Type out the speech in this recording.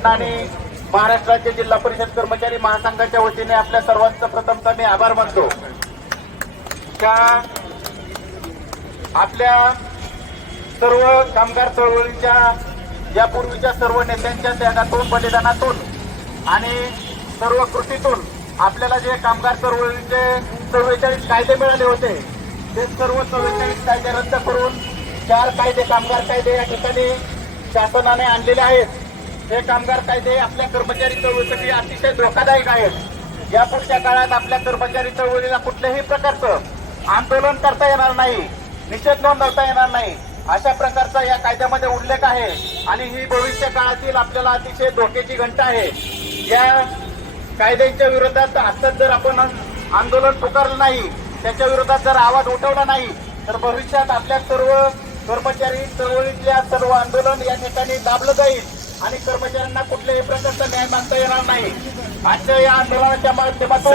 संघटना आणि महाराष्ट्र राज्य जिल्हा परिषद कर्मचारी महासंघाच्या वतीने आपल्या सर्वांचं प्रथमतः मी आभार मानतो. त्या आपल्या सर्व कामगार चळवळीच्या यापूर्वीच्या सर्व नेत्यांच्या त्यागातून, बलिदानातून आणि सर्व कृतीतून आपल्याला जे कामगार चळवळीचे 44 कायदे मिळाले होते ते सर्व 44 कायदे रद्द करून 4 कायदे, कामगार कायदे या ठिकाणी शासनाने आणलेले आहेत. हे कामगार कायदे आपल्या कर्मचारी चळवळीसाठी अतिशय धोकादायक आहेत. या पुढच्या काळात आपल्या कर्मचारी चळवळीला कुठल्याही प्रकारचं आंदोलन करता येणार नाही, निषेध नोंदवता येणार नाही, अशा प्रकारचा या कायद्यामध्ये उल्लेख आहे. आणि ही भविष्य काळातील आपल्याला अतिशय धोक्याची घंटा आहे. या कायद्यांच्या विरोधात आताच जर आपण आंदोलन पुकारलं नाही, त्याच्या विरोधात जर आवाज उठवला नाही, तर भविष्यात आपल्या सर्व कर्मचारी चळवळीतल्या सर्व आंदोलन या ठिकाणी दाबलं जाईल आणि कर्मचाऱ्यांना कुठल्याही प्रकारचा न्याय मागता येणार नाही. आजच्या या आंदोलनाच्या माध्यमातून